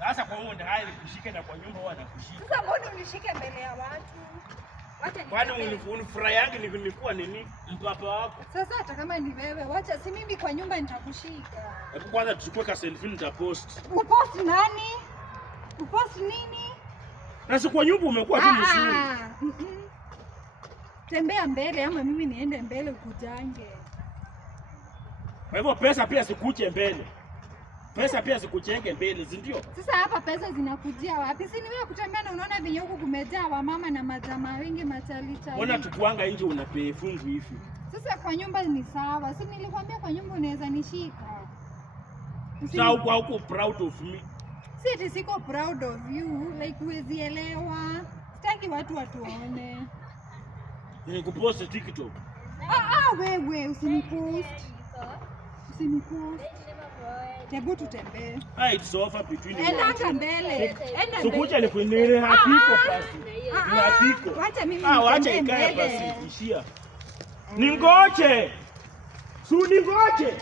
Sasa kwa hiyo ndio kushika na kwa nyumba huwa nakushika. Sasa mbona unishike mbele ya watu? Wacha ni. Kwani unifurahi yangu nilikuwa nini? Mpapa wako. Sasa hata kama ni wewe, wacha si mimi kwa nyumba nitakushika. Hebu kwanza tuchukue ka selfie nitapost. Upost nani? Upost nini? Na si kwa nyumba umekuwa tu mzuri. Tembea mbele ama mimi niende mbele ukujange. Kwa hivyo pesa pia sikuche mbele. Pesa pia sikuchenge mbele, si ndio? Sasa hapa pesa zinakujia wapi? Si ni wewe kutembea na unaona venye huku kumejaa wamama na majamaa wengi machali. Mbona tukuanga nje unapea fungu hivi? Sasa kwa nyumba ni sawa. Si nilikwambia kwa nyumba unaweza nishika. Sasa huko proud of me. Si siko proud of you, like huwezi elewa. Sitaki watu watuone. Nikupost TikTok. Wewe usinipost. Usinipost. Hebu tutembee. It's over between you. Enda mbele. Sikuja nikuinire hakiko basi. Hakiko. Wacha mimi. Wacha ikae basi ishia. Ningoje. Ningoje.